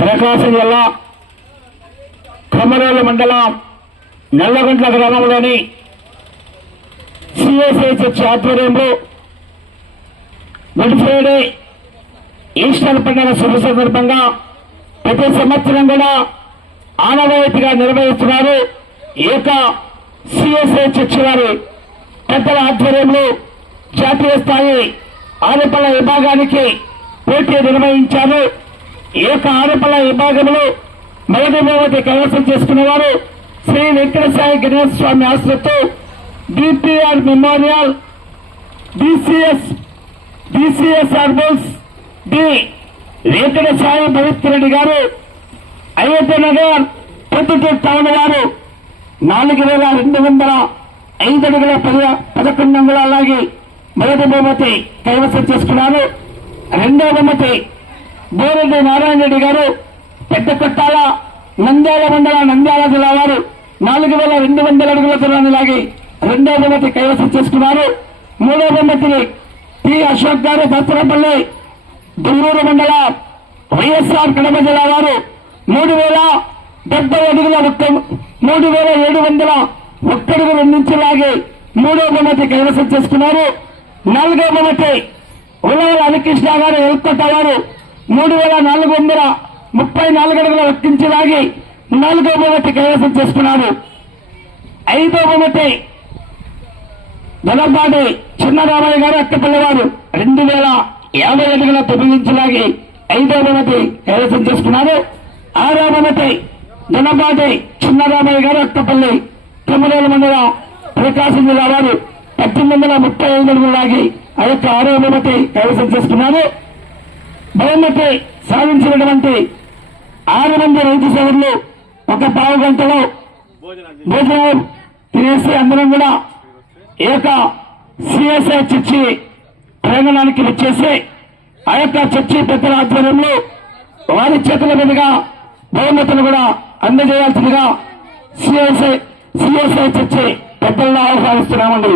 ప్రకాశం జిల్లా కమ్మరేళ్ళ మండలం నల్లగుంట్ల గ్రామంలోని సిఎస్ఐ చర్చ్ ఆధ్వర్యంలో గుడ్ ఫ్రైడే ఈస్టర్ పండుగ శుభ సందర్భంగా ప్రతి సంవత్సరం కూడా ఆనవాయితీగా నిర్వహిస్తున్నారు ఈ యొక్క సిఎస్ఐ చర్చ్ వారి. పెద్దల ఆధ్వర్యంలో జాతీయ స్థాయి ఆరుపల్ల విభాగానికి పోటీ నిర్వహించారు. ఏక యొక్క విభాగంలో మొదటి బహుమతి కైవసం చేసుకున్నవారు Shri Venkatasai Ganesha Swamy ఆశ్రతో DPR memorial DCS DCS herbals D Venkatasai Sai Reddy garu Ayodhya Nagar Proddatur town నాలుగు వేల రెండు వందల ఐదు అడుగుల పది పదకొండు అంగుళ అలాగే మొదటి బహుమతి కైవసం చేసుకున్నారు. రెండవ బహుమతి బోరెడ్డి నారాయణ రెడ్డి గారు పెద్ద కొట్టాల నంద్యాల మండల నంద్యాల జిల్లా వారు నాలుగు వేల రెండు వందల అడుగుల దూరాన్ని లాగి రెండో బహుమతి కైవసం చేసుకున్నారు. మూడో బహుమతిని టి అశోక్ గారు దత్తరపల్లి దుమ్మూరు మండల వైఎస్ఆర్ కడప జిల్లా వారు మూడు వేల డెబ్బై అడుగుల ఒక్క మూడు వేల ఏడు వందల ఒక్కడుగు రెండించి లాగి మూడో బహుమతి కైవసం చేసుకున్నారు. నాలుగో బహుమతి ఉలవల హరికృష్ణ గారు ఎల్కొట్ట గారు మూడు వేల నాలుగు వందల ముప్పై నాలుగు అడుగుల ఒక్కించి లాగి నాలుగో బహుమతి కైవసం చేసుకున్నారు ఐదో బహుమతి దొలపాటి చిన్నరామయ్య గారు అక్కపల్లి వారు రెండు వేల యాభై అడుగుల తొమ్మిదించలాగి ఐదో బహుమతి కైవసం చేసుకున్నారు ఆరో బహుమతి దొలపాటి చిన్నరామయ్య గారు అక్కపల్లి తొమ్మిదేల మండల ప్రకాశం జిల్లా వారు. పద్దెనిమిది వందల ముప్పై ఐదు అడుగులు లాగి ఆ యొక్క ఆరో బహుమతి కైవసం చేసుకున్నారు బహుమతి సాధించినటువంటి ఆరు మంది రైతు సోదరులు ఒక పావు గంటలో భోజనం తినేసి అందరం కూడా ఈ యొక్క సిఎస్ఐ చర్చి ప్రాంగణానికి వచ్చేసి ఆ యొక్క చర్చి పెద్దల ఆధ్వర్యంలో వారి చేతుల మీదుగా బహుమతులు కూడా అందజేయాల్సిందిగా సిఎస్ఐ సిఎస్ఐ చర్చి పెద్దలను ఆహ్వానిస్తున్నామండి.